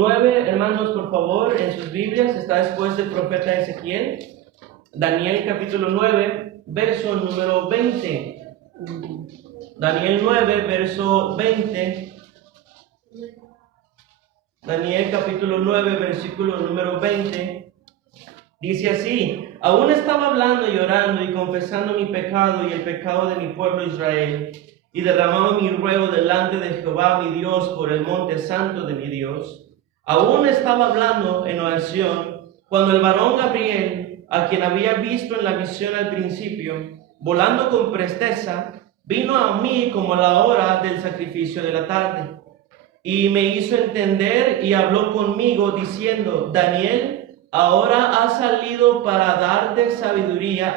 9, hermanos, por favor, en sus Biblias, está después del profeta Ezequiel. Daniel capítulo 9, verso número 20. Daniel 9, verso 20. Daniel capítulo 9, versículo número 20. Dice así: aún estaba hablando y orando y confesando mi pecado y el pecado de mi pueblo Israel, y derramaba mi ruego delante de Jehová mi Dios por el monte santo de mi Dios. Aún estaba hablando en oración, cuando el varón Gabriel, a quien había visto en la visión al principio, volando con presteza, vino a mí como a la hora del sacrificio de la tarde. Y me hizo entender y habló conmigo diciendo: Daniel, ahora he salido para darte sabiduría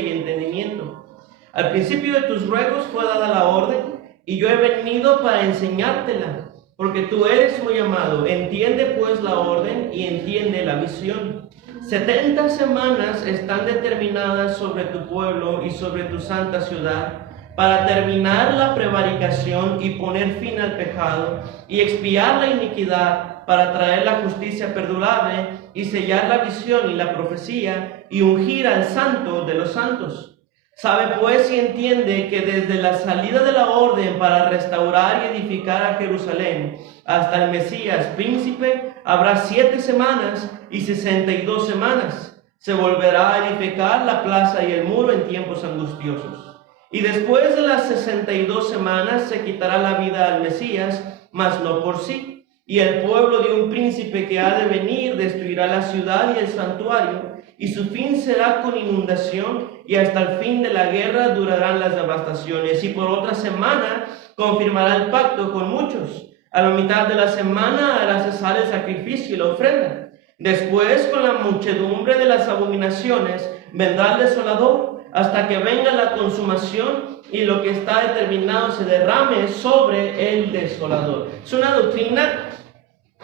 y entendimiento. Al principio de tus ruegos fue dada la orden, y yo he venido para enseñártela, porque tú eres muy amado. Entiende pues la orden y entiende la visión. 70 semanas están determinadas sobre tu pueblo y sobre tu santa ciudad, para terminar la prevaricación y poner fin al pecado, y expiar la iniquidad, para traer la justicia perdurable, y sellar la visión y la profecía, y ungir al santo de los santos. Sabe pues y entiende que desde la salida de la orden para restaurar y edificar a Jerusalén hasta el Mesías príncipe habrá 7 semanas y 62 semanas. Se volverá a edificar la plaza y el muro en tiempos angustiosos. Y después de las 62 semanas se quitará la vida al Mesías, mas no por sí. Y el pueblo de un príncipe que ha de venir destruirá la ciudad y el santuario, y su fin será con inundación, y hasta el fin de la guerra durarán las devastaciones. Y por otra semana confirmará el pacto con muchos. A la mitad de la semana hará cesar el sacrificio y la ofrenda. Después, con la muchedumbre de las abominaciones, vendrá el desolador, hasta que venga la consumación y lo que está determinado se derrame sobre el desolador. Es una doctrina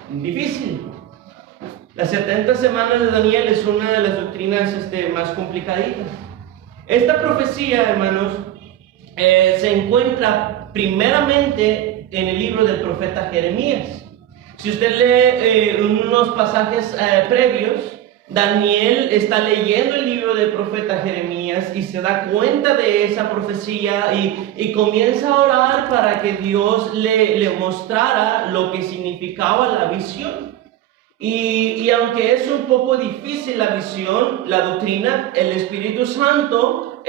difícil. Las 70 semanas de Daniel es una de las doctrinas más complicaditas. Esta profecía, hermanos, se encuentra primeramente en el libro del profeta Jeremías. Si usted lee unos pasajes previos, Daniel está leyendo el libro del profeta Jeremías y se da cuenta de esa profecía y comienza a orar para que Dios le mostrara lo que significaba la visión. Y aunque es un poco difícil la visión, la doctrina, el Espíritu Santo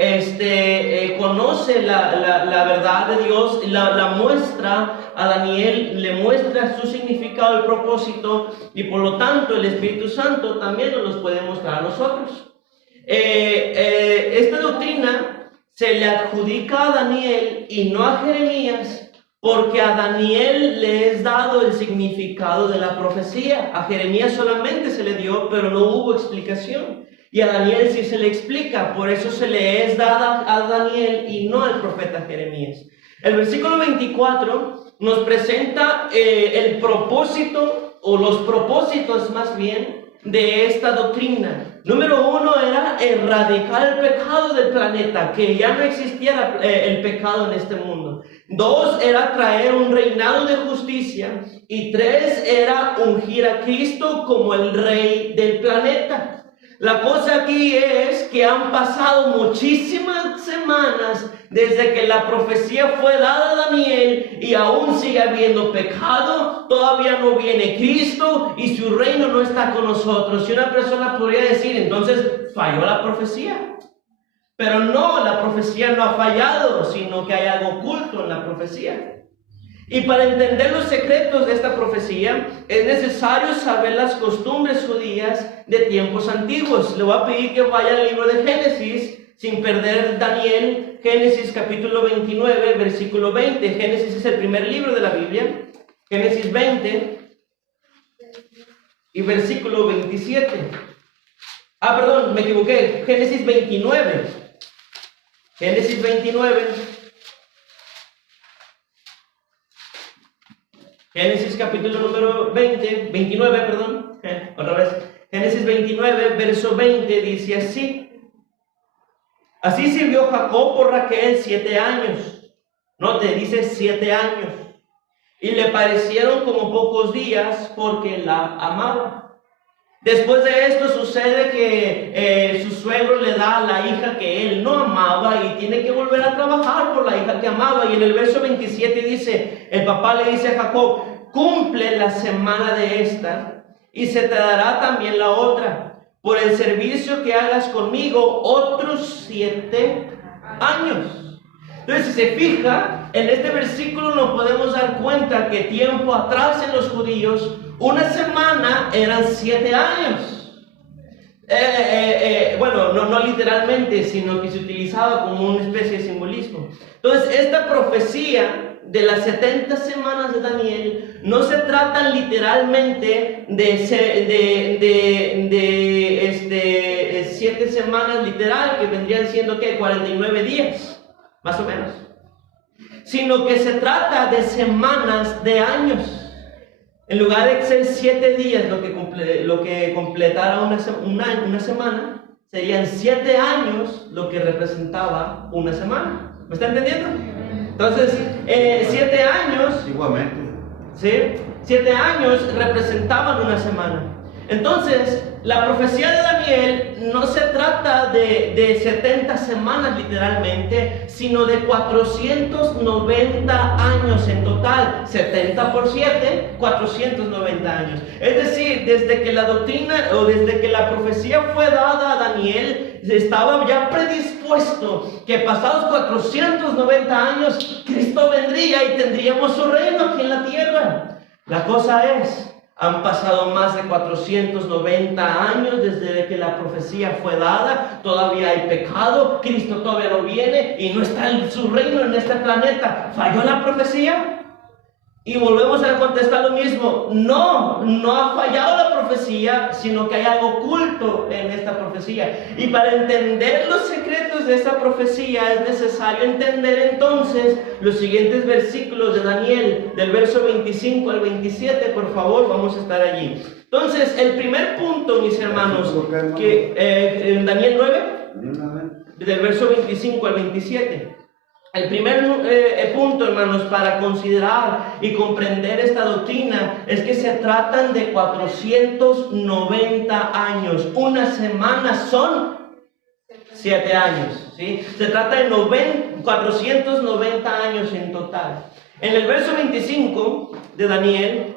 conoce la verdad de Dios, la muestra a Daniel, le muestra su significado, el propósito, y por lo tanto el Espíritu Santo también nos los puede mostrar a nosotros. Esta doctrina se le adjudica a Daniel y no a Jeremías, porque a Daniel le es dado el significado de la profecía. A Jeremías solamente se le dio, pero no hubo explicación. Y a Daniel sí se le explica, por eso se le es dada a Daniel y no al profeta Jeremías. El versículo 24 nos presenta el propósito, o los propósitos más bien, de esta doctrina. Número 1 era erradicar el pecado del planeta, que ya no existiera el pecado en este mundo. 2 era traer un reinado de justicia. Y 3 era ungir a Cristo como el rey del planeta. La cosa aquí es que han pasado muchísimas semanas desde que la profecía fue dada a Daniel y aún sigue habiendo pecado, todavía no viene Cristo y su reino no está con nosotros. Y una persona podría decir, entonces, ¿falló la profecía? Pero no, la profecía no ha fallado, sino que hay algo oculto en la profecía. Y para entender los secretos de esta profecía, es necesario saber las costumbres judías de tiempos antiguos. Le voy a pedir que vaya al libro de Génesis, sin perder Daniel, Génesis capítulo 29, versículo 20. Génesis es el primer libro de la Biblia. Génesis 20 y versículo 27. Me equivoqué. Génesis 29. Génesis 29. Génesis capítulo número 29, otra vez. Génesis 29, verso 20 dice así: así sirvió Jacob por Raquel 7 años. Note, dice 7 años. y le parecieron como pocos días porque la amaba. Después de esto sucede que su suegro le da a la hija que él no amaba y tiene que volver a trabajar por la hija que amaba. Y en el verso 27 dice, el papá le dice a Jacob, cumple la semana de esta y se te dará también la otra, por el servicio que hagas conmigo otros 7 años. Entonces, si se fija, en este versículo nos podemos dar cuenta que tiempo atrás en los judíos, una semana eran 7 años. Bueno, no literalmente, sino que se utilizaba como una especie de simbolismo. Entonces, esta profecía de las 70 semanas de Daniel no se trata literalmente de 7 semanas literal, que vendrían siendo, ¿qué? 49 días. Más o menos, sino que se trata de semanas de años. En lugar de ser 7 días lo que completara una semana, serían 7 años lo que representaba una semana. ¿Me está entendiendo? Entonces, 7 años, Igualmente. ¿sí? 7 años representaban una semana. Entonces, la profecía de Daniel no se trata de 70 semanas literalmente, sino de 490 años en total. 70 por 7, 490 años. Es decir, desde que la doctrina o desde que la profecía fue dada a Daniel, estaba ya predispuesto que pasados 490 años, Cristo vendría y tendríamos su reino aquí en la tierra. La cosa es, han pasado más de 490 años desde que la profecía fue dada, todavía hay pecado, Cristo todavía no viene y no está en su reino en este planeta. ¿Falló la profecía? Y volvemos a contestar lo mismo. No ha fallado la profecía, sino que hay algo oculto en esta profecía. Y para entender los secretos de esta profecía es necesario entender entonces los siguientes versículos de Daniel, del verso 25 al 27, por favor, vamos a estar allí. Entonces, el primer punto, mis hermanos, que en Daniel 9, del verso 25 al 27. El primer punto, hermanos, para considerar y comprender esta doctrina es que se tratan de 490 años. Una semana son 7 años, ¿sí? Se trata de 490 años en total. En el verso 25 de Daniel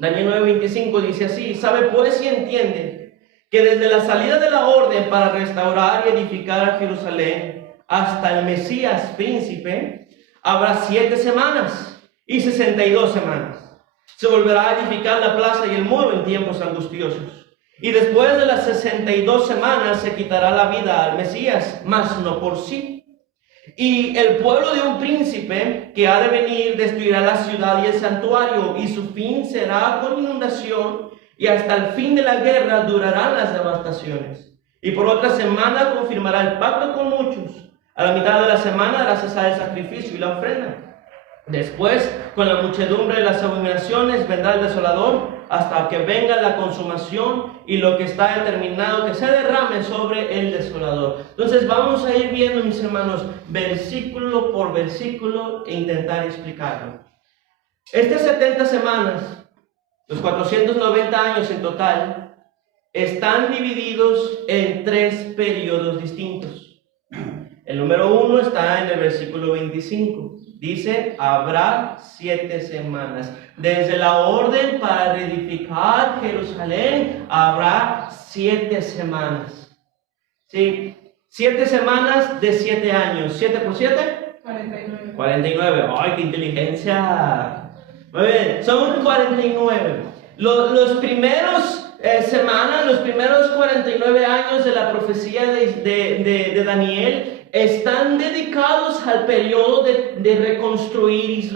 9:25 dice así: sabe pues y entiende que desde la salida de la orden para restaurar y edificar a Jerusalén hasta el Mesías príncipe, habrá 7 semanas y 62 semanas. Se volverá a edificar la plaza y el muro en tiempos angustiosos. Y después de las 62 semanas se quitará la vida al Mesías, mas no por sí. Y el pueblo de un príncipe que ha de venir destruirá la ciudad y el santuario, y su fin será con inundación, y hasta el fin de la guerra durarán las devastaciones. Y por otra semana confirmará el pacto con muchos. A la mitad de la semana hará cesar el sacrificio y la ofrenda. Después, con la muchedumbre de las abominaciones, vendrá el desolador, hasta que venga la consumación y lo que está determinado que se derrame sobre el desolador. Entonces vamos a ir viendo, mis hermanos, versículo por versículo e intentar explicarlo. Estas 70 semanas, los 490 años en total, están divididos en 3 periodos distintos. El número 1 está en el versículo 25. Dice, habrá 7 semanas. Desde la orden para reedificar Jerusalén, habrá 7 semanas. ¿Sí? 7 semanas de 7 años. ¿7 por 7? 49. 49. ¡Ay, qué inteligencia! Muy bien, son 49. Los primeros semanas, los primeros 49 años de la profecía de Daniel están dedicados al periodo de reconstruir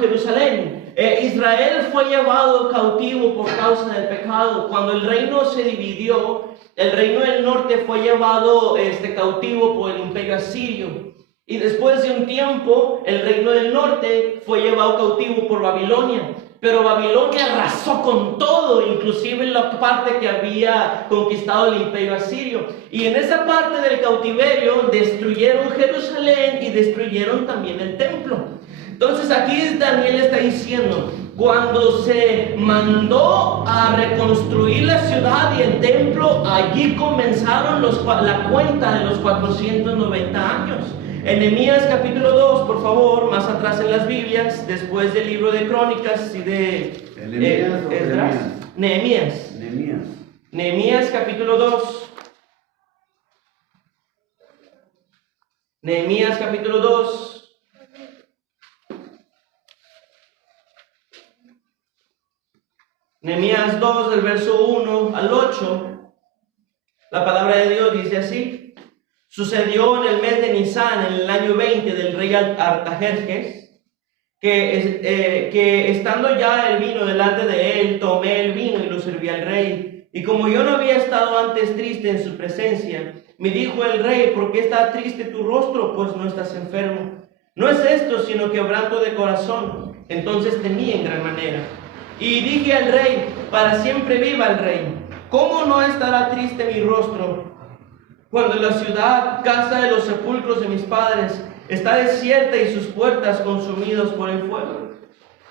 Jerusalén. Israel fue llevado cautivo por causa del pecado. Cuando el reino se dividió, el reino del norte fue llevado cautivo por el imperio asirio. Y después de un tiempo, el reino del norte fue llevado cautivo por Babilonia. pero Babilonia arrasó con todo, inclusive la parte que había conquistado el imperio asirio. Y en esa parte del cautiverio destruyeron Jerusalén y destruyeron también el templo. Entonces aquí Daniel está diciendo, cuando se mandó a reconstruir la ciudad y el templo, allí comenzaron la cuenta de los 490 años. En Nehemías capítulo 2, por favor, más atrás en las Biblias, después del libro de Crónicas y de Esdras. Nehemías capítulo 2. Nehemías capítulo 2. Nehemías 2, del verso 1 al 8, la palabra de Dios dice así: sucedió en el mes de Nisán, en el año 20 del rey Artajerjes, que estando ya el vino delante de él, tomé el vino y lo serví al rey. Y como yo no había estado antes triste en su presencia, me dijo el rey: ¿por qué está triste tu rostro? Pues no estás enfermo. No es esto, sino quebranto de corazón. Entonces temí en gran manera. Y dije al rey: para siempre viva el rey. ¿Cómo no estará triste mi rostro cuando la ciudad, casa de los sepulcros de mis padres, está desierta y sus puertas consumidas por el fuego?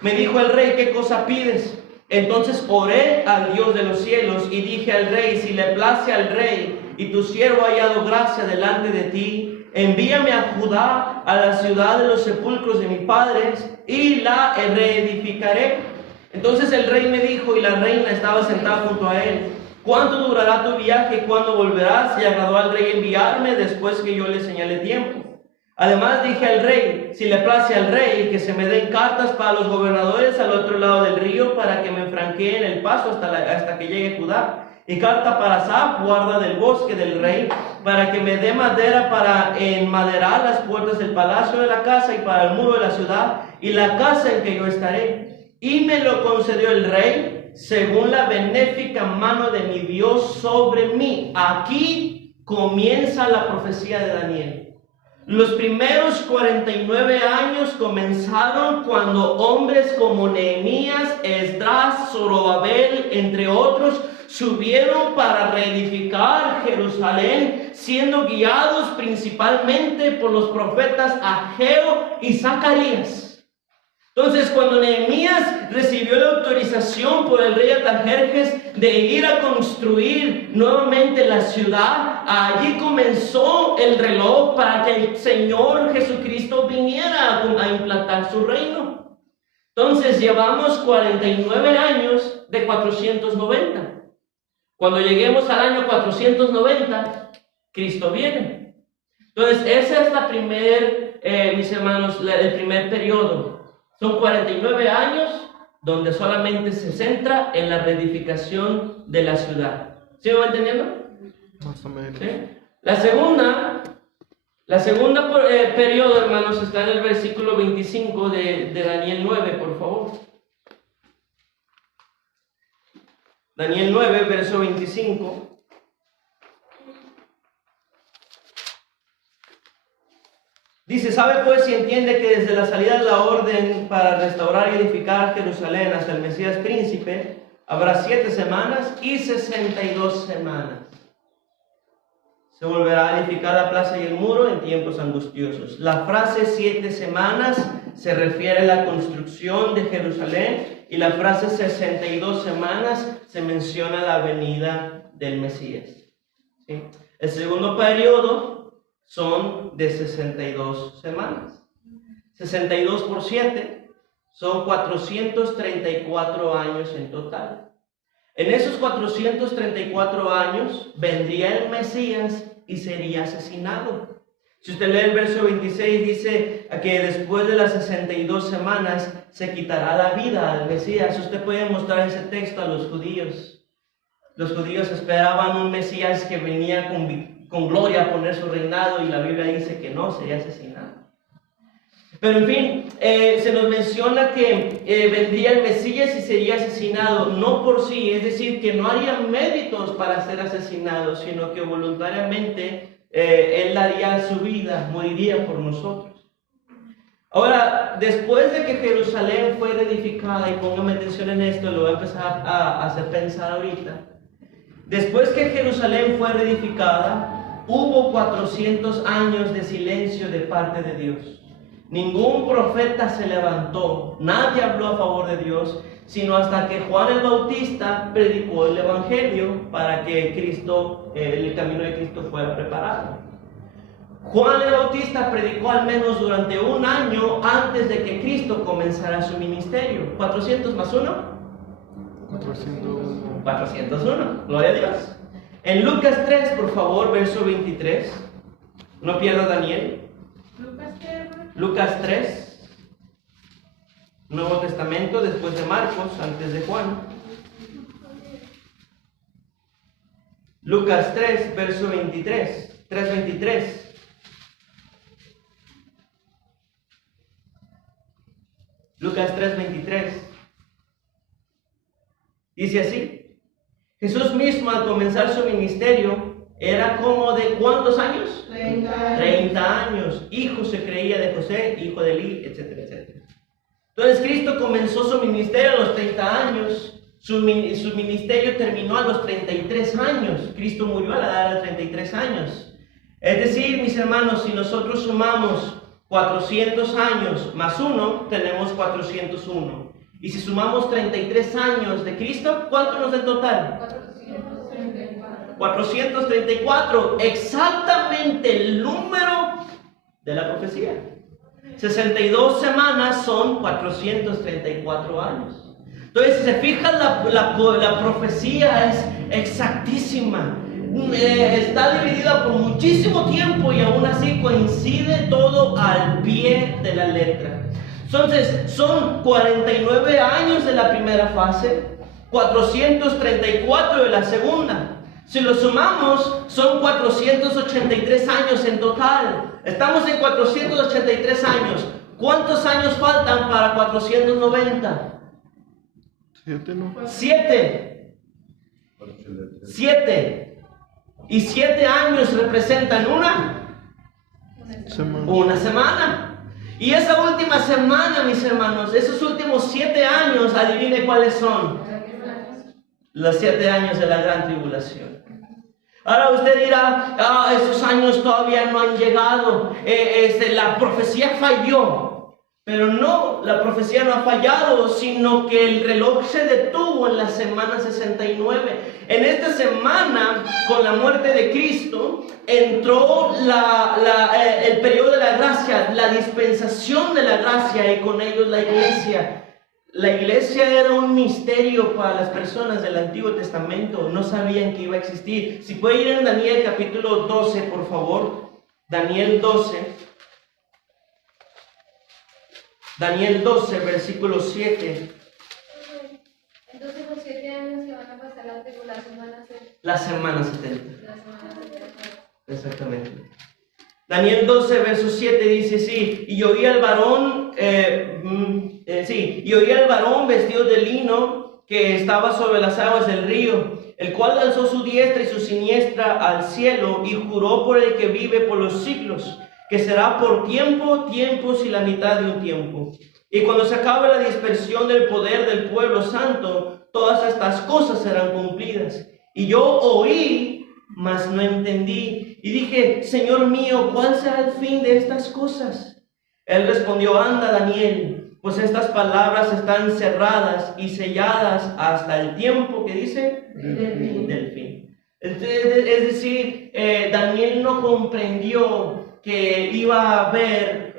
Me dijo el rey: ¿qué cosa pides? Entonces oré al Dios de los cielos y dije al rey: si le place al rey y tu siervo ha hallado gracia delante de ti, envíame a Judá, a la ciudad de los sepulcros de mis padres, y la reedificaré. Entonces el rey me dijo, y la reina estaba sentada junto a él: ¿cuánto durará tu viaje y cuándo volverás? Y agradó al rey enviarme después que yo le señalé tiempo. Además dije al rey: si le place al rey, que se me den cartas para los gobernadores al otro lado del río, para que me franqueen el paso hasta que llegue Judá. Y carta para Asaf, guarda del bosque del rey, para que me dé madera para enmaderar las puertas del palacio de la casa y para el muro de la ciudad y la casa en que yo estaré. Y me lo concedió el rey, según la benéfica mano de mi Dios sobre mí. Aquí comienza la profecía de Daniel. Los primeros 49 años comenzaron cuando hombres como Nehemías, Esdras, Zorobabel, entre otros, subieron para reedificar Jerusalén, siendo guiados principalmente por los profetas Ageo y Zacarías. Entonces, cuando Nehemías recibió la autorización por el rey Artajerjes de ir a construir nuevamente la ciudad, allí comenzó el reloj para que el Señor Jesucristo viniera a implantar su reino. Entonces, llevamos 49 años de 490. Cuando lleguemos al año 490, Cristo viene. Entonces, esa es la mis hermanos, el primer periodo. Son 49 años donde solamente se centra en la reedificación de la ciudad. ¿Sí me va entendiendo? Más o menos. ¿Sí? La segunda periodo, hermanos, está en el versículo 25 de Daniel 9, por favor. Daniel 9, verso 25. Dice: sabe pues y entiende que desde la salida de la orden para restaurar y edificar Jerusalén hasta el Mesías príncipe, habrá 7 semanas y 62 semanas. Se volverá a edificar la plaza y el muro en tiempos angustiosos. La frase 7 semanas se refiere a la construcción de Jerusalén, y la frase 62 semanas se menciona la venida del Mesías. ¿Sí? El segundo periodo son de 62 semanas. 62 por 7 son 434 años en total. En esos 434 años vendría el Mesías y sería asesinado. Si usted lee el verso 26, dice que después de las 62 semanas se quitará la vida al Mesías. Usted puede mostrar ese texto a los judíos. Los judíos esperaban un Mesías que venía con gloria a poner su reinado, y la Biblia dice que no, sería asesinado. Pero en fin, se nos menciona que vendría el Mesías y sería asesinado, no por sí, es decir, que no haría méritos para ser asesinado, sino que voluntariamente Él daría su vida, moriría por nosotros. Ahora, después de que Jerusalén fue reedificada, y póngame atención en esto, lo voy a empezar a hacer pensar ahorita. Después que Jerusalén fue reedificada, hubo 400 años de silencio de parte de Dios. Ningún profeta se levantó, nadie habló a favor de Dios, sino hasta que Juan el Bautista predicó el Evangelio para que Cristo, el camino de Cristo fuera preparado. Juan el Bautista predicó al menos durante un año antes de que Cristo comenzara su ministerio. 400 más 1. 401. 401. Gloria a Dios. En Lucas 3, por favor, verso 23. No pierda Daniel. Lucas 3. Nuevo Testamento, después de Marcos, antes de Juan. Lucas 3, verso 23. 3:23. Lucas 3:23. Dice así: Jesús mismo al comenzar su ministerio era como de ¿cuántos años? 30 años. Hijo se creía de José, hijo de Eli, etcétera, etcétera. Entonces Cristo comenzó su ministerio a los 30 años. Su ministerio terminó a los 33 años. Cristo murió a la edad de 33 años. Es decir, mis hermanos, si nosotros sumamos 400 años más 1, tenemos 401. Y si sumamos 33 años de Cristo, ¿cuánto nos da en total? 434. Exactamente el número de la profecía. 62 semanas son 434 años. Entonces, si se fijan, la profecía es exactísima. Está dividida por muchísimo tiempo y aún así coincide todo al pie de la letra. Entonces, son 49 años de la primera fase, 434 de la segunda. Si lo sumamos, son 483 años en total. Estamos en 483 años. ¿Cuántos años faltan para 490? 7, ¿no? 7. 7. Y 7 años representan una semana. Y esa última semana, mis hermanos, esos últimos 7 años, adivine cuáles son. Los 7 años de la gran tribulación. Ahora usted dirá, esos años todavía no han llegado, la profecía falló. Pero no, la profecía no ha fallado, sino que el reloj se detuvo en la semana 69. En esta semana, con la muerte de Cristo, entró el periodo de la gracia, la dispensación de la gracia, y con ellos la iglesia. La iglesia era un misterio para las personas del Antiguo Testamento, no sabían que iba a existir. Si puede ir en Daniel capítulo 12, por favor. Daniel 12. Daniel 12, versículo 7. Entonces los 7 años que van a pasar la tribulación van a ser La semana 70. la semana 70. Exactamente. Daniel 12, verso 7 dice así: y oí al varón, y oí al varón vestido de lino que estaba sobre las aguas del río, el cual alzó su diestra y su siniestra al cielo y juró por el que vive por los siglos, que será por tiempos y la mitad de un tiempo. Y cuando se acabe la dispersión del poder del pueblo santo, todas estas cosas serán cumplidas. Y yo oí, mas no entendí. Y dije: Señor mío, ¿cuál será el fin de estas cosas? Él respondió: anda, Daniel, pues estas palabras están cerradas y selladas hasta el tiempo, ¿que dice? Del fin. Es decir, Daniel no comprendió que iba a haber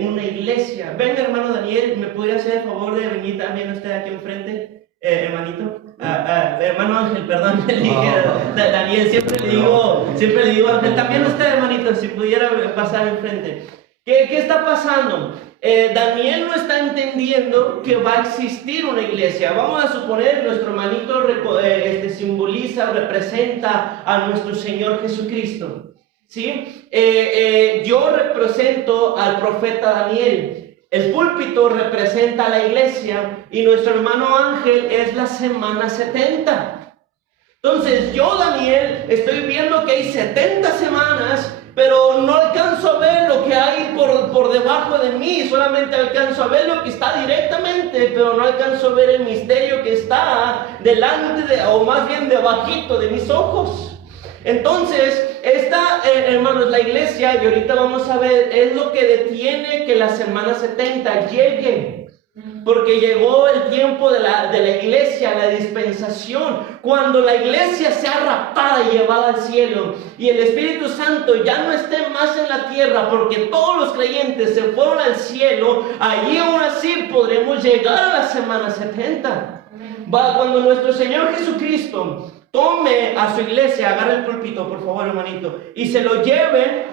una iglesia. Venga, hermano Daniel, ¿me podría hacer el favor de venir también usted aquí enfrente, hermanito? Hermano Ángel, perdón, le dije Daniel, siempre le digo Ángel, también usted, hermanito, si pudiera pasar enfrente. ¿Qué está pasando? Daniel no está entendiendo que va a existir una iglesia. Vamos a suponer, nuestro hermanito simboliza, representa a nuestro Señor Jesucristo. ¿Sí? Yo represento al profeta Daniel, el púlpito representa a la iglesia y nuestro hermano Ángel es la semana 70. Entonces yo, Daniel, estoy viendo que hay 70 semanas pero no alcanzo a ver lo que hay por debajo de mí, solamente alcanzo a ver lo que está directamente, pero no alcanzo a ver el misterio que está delante o más bien debajito de mis ojos. Entonces, hermanos, la iglesia, y ahorita vamos a ver, es lo que detiene que la semana 70 llegue. Porque llegó el tiempo de la iglesia, la dispensación, cuando la iglesia sea raptada y llevada al cielo y el Espíritu Santo ya no esté más en la tierra, porque todos los creyentes se fueron al cielo. Allí aún así podremos llegar a la semana 70. Cuando nuestro Señor Jesucristo tome a su iglesia, agarre el púlpito por favor, hermanito, y se lo lleve.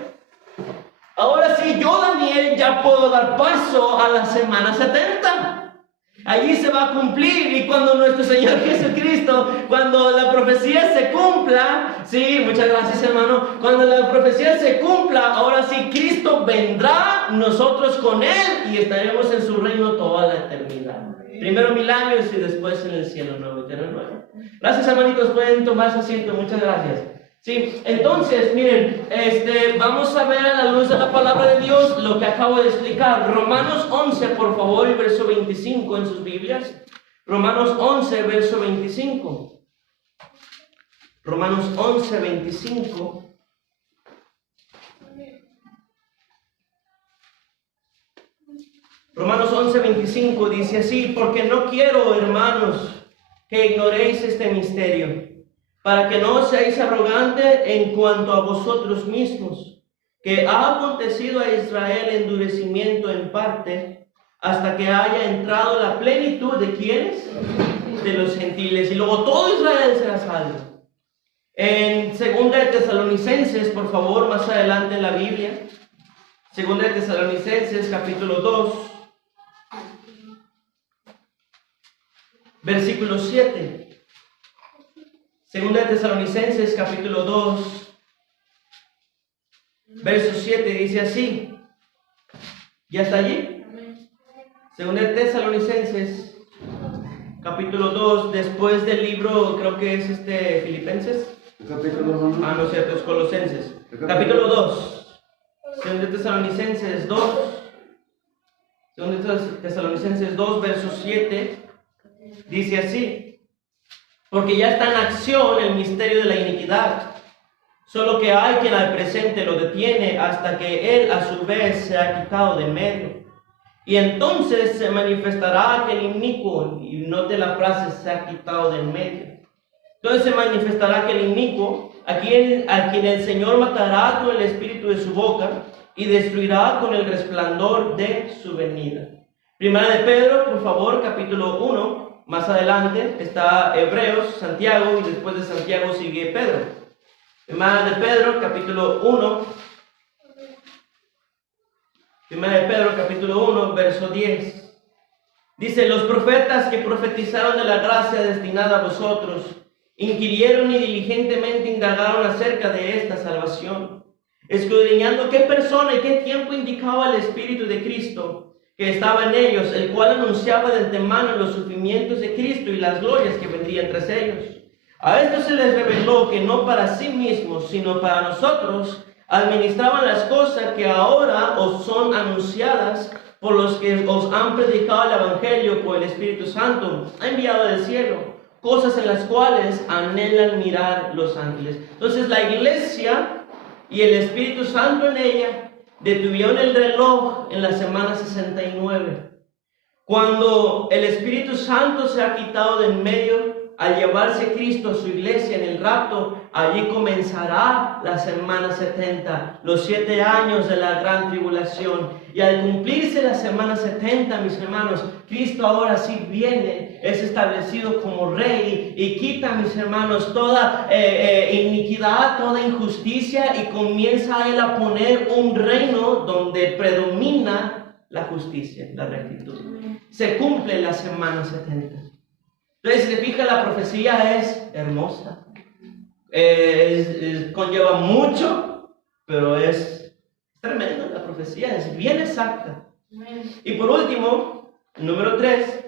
Ahora sí, yo, Daniel, ya puedo dar paso a la semana 70. Allí se va a cumplir, y cuando nuestro Señor Jesucristo, cuando la profecía se cumpla, sí, muchas gracias, hermano, cuando la profecía se cumpla, ahora sí, Cristo vendrá, nosotros con Él, y estaremos en su reino toda la eternidad. Primero 1000 años y después en el cielo nuevo, eterno nuevo. Gracias, hermanitos, pueden tomar su asiento, muchas gracias. Sí, entonces, miren, vamos a ver a la luz de la palabra de Dios lo que acabo de explicar. Romanos 11, por favor, y verso 25 en sus Biblias. Romanos 11, verso 25. Romanos 11, 25. Romanos 11, 25 dice así: porque no quiero, hermanos, que ignoréis este misterio, para que no seáis arrogantes en cuanto a vosotros mismos, que ha acontecido a Israel endurecimiento en parte, hasta que haya entrado la plenitud de ¿quiénes? De los gentiles, y luego todo Israel será salvo. En 2 de Tesalonicenses, por favor, más adelante en la Biblia, 2 de Tesalonicenses, capítulo 2, versículo 7. Segunda de Tesalonicenses, capítulo 2, verso 7, dice así. ¿Ya está allí? Segunda de Tesalonicenses, capítulo 2, después del libro, creo que es Filipenses. Ah, no es cierto, es Colosenses. Capítulo 2, Segunda de Tesalonicenses 2, Segunda de Tesalonicenses 2, verso 7, dice así: porque ya está en acción el misterio de la iniquidad, solo que hay quien al presente lo detiene hasta que él a su vez se ha quitado de en medio. Y entonces se manifestará aquel inicuo, y note la frase, se ha quitado de en medio. Entonces se manifestará aquel inicuo, a quien el Señor matará con el espíritu de su boca y destruirá con el resplandor de su venida. Primera de Pedro, por favor, capítulo 1. Más adelante está Hebreos, Santiago, y después de Santiago sigue Pedro. Primera de Pedro, capítulo 1. Primera de Pedro, capítulo 1, verso 10. Dice: los profetas que profetizaron de la gracia destinada a vosotros, inquirieron y diligentemente indagaron acerca de esta salvación, escudriñando qué persona y qué tiempo indicaba el Espíritu de Cristo que estaba en ellos, el cual anunciaba de antemano los sufrimientos de Cristo y las glorias que vendrían tras ellos. A esto se les reveló que no para sí mismos, sino para nosotros, administraban las cosas que ahora os son anunciadas por los que os han predicado el Evangelio por el Espíritu Santo, enviado del cielo, cosas en las cuales anhelan mirar los ángeles. Entonces la iglesia y el Espíritu Santo en ella detuvieron el reloj en la semana 69. Cuando el Espíritu Santo se ha quitado de en medio, al llevarse Cristo a su iglesia en el rapto, allí comenzará la semana 70, los 7 años de la gran tribulación. Y al cumplirse la semana 70, mis hermanos, Cristo ahora sí viene, es establecido como rey y quita, mis hermanos, toda iniquidad, toda injusticia, y comienza Él a poner un reino donde predomina la justicia, la rectitud. Se cumple la semana 70. Entonces, si se fija, la profecía es hermosa, conlleva mucho, pero es tremenda la profecía, es bien exacta. Y por último, número 3,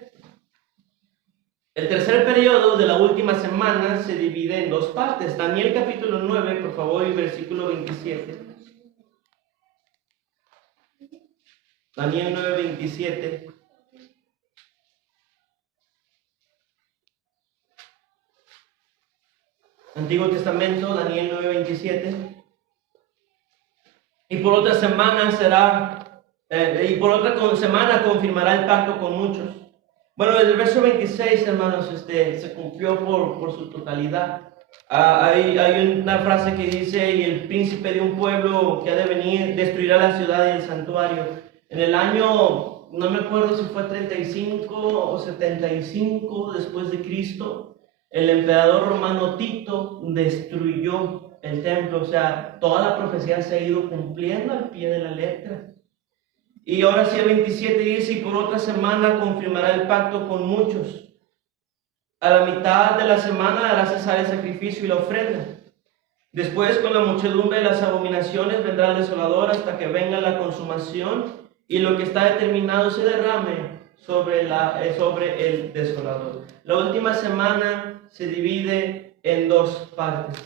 el tercer periodo de la última semana se divide en 2 partes. Daniel capítulo 9, por favor, y versículo 27. Daniel 9:27. Antiguo Testamento, Daniel 9:27. Y por otra semana semana confirmará el pacto con muchos. Bueno, desde el verso 26, hermanos, se cumplió por su totalidad. Hay una frase que dice: y el príncipe de un pueblo que ha de venir destruirá la ciudad y el santuario. En el año, no me acuerdo si fue 35 o 75 después de Cristo, el emperador romano Tito destruyó el templo. O sea, toda la profecía se ha ido cumpliendo al pie de la letra. Y ahora sí el 27 dice: y por otra semana confirmará el pacto con muchos. A la mitad de la semana hará cesar el sacrificio y la ofrenda. Después, con la muchedumbre de las abominaciones, vendrá el desolador hasta que venga la consumación y lo que está determinado se derrame sobre el desolador. La última semana se divide en dos partes.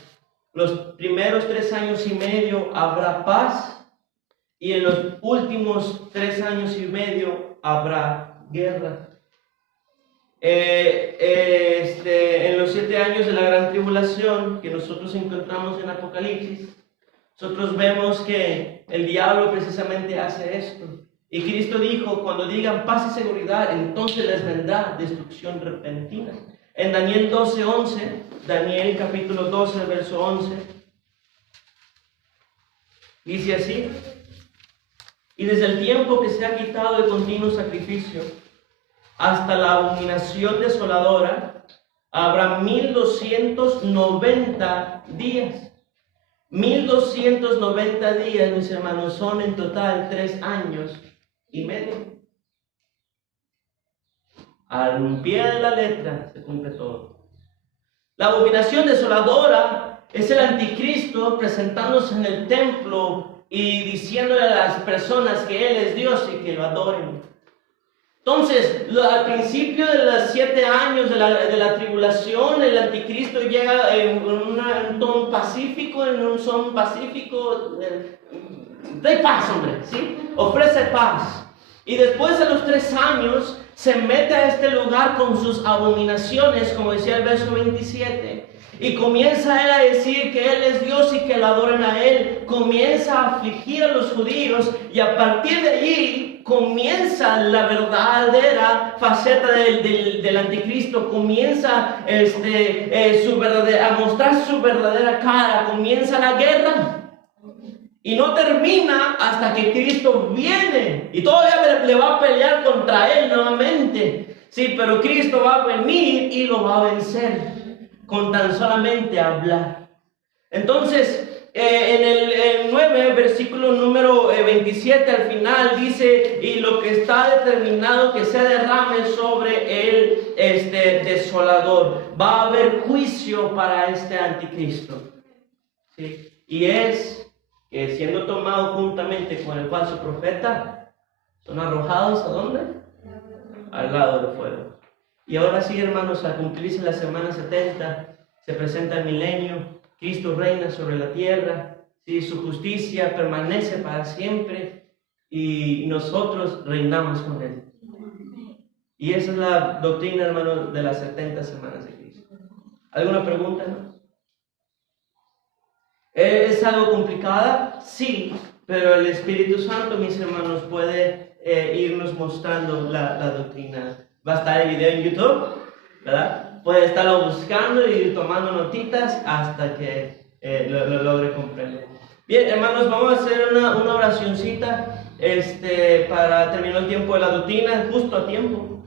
Los primeros 3 años y medio habrá paz, y en los últimos 3 años y medio habrá guerra. En los 7 años de la gran tribulación que nosotros encontramos en Apocalipsis, nosotros vemos que el diablo precisamente hace esto. Y Cristo dijo: cuando digan paz y seguridad, entonces les vendrá destrucción repentina. En Daniel 12:11, Daniel capítulo 12, verso 11, dice así: y desde el tiempo que se ha quitado el continuo sacrificio hasta la abominación desoladora, habrá 1290 días. 1290 días, mis hermanos, son en total 3 años y medio. Al pie de la letra se cumple todo. La abominación desoladora es el anticristo presentándose en el templo y diciéndole a las personas que Él es Dios y que lo adoren. Entonces, al principio de los 7 años de la tribulación, el anticristo llega en un tono pacífico, en un son pacífico, de paz, hombre, ¿sí? Ofrece paz. Y después de los 3 años, se mete a este lugar con sus abominaciones, como decía el verso 27. Y comienza él a decir que Él es Dios y que lo adoren a Él. Comienza a afligir a los judíos, y a partir de allí comienza la verdadera faceta del anticristo. Comienza a mostrar su verdadera cara. Comienza la guerra. Y no termina hasta que Cristo viene. Y todavía le va a pelear contra Él nuevamente. Sí, pero Cristo va a venir y lo va a vencer con tan solamente hablar. Entonces, en el 9, versículo número 27, al final dice: y lo que está determinado que se derrame sobre el desolador. Va a haber juicio para este anticristo. ¿Sí? Y es que, siendo tomado juntamente con el falso profeta, son arrojados ¿a dónde? Al lado del fuego. Y ahora sí, hermanos, al cumplirse la semana 70, se presenta el milenio. Cristo reina sobre la tierra, ¿sí? Su justicia permanece para siempre y nosotros reinamos con Él. Y esa es la doctrina, hermanos, de las 70 semanas de Cristo. ¿Alguna pregunta? ¿No? ¿Es algo complicada? Sí, pero el Espíritu Santo, mis hermanos, puede irnos mostrando la doctrina. Va a estar el video en YouTube, ¿verdad? Puede estarlo buscando y ir tomando notitas hasta que lo logre comprender. Bien, hermanos, vamos a hacer una oracioncita para terminar el tiempo de la doctrina, justo a tiempo.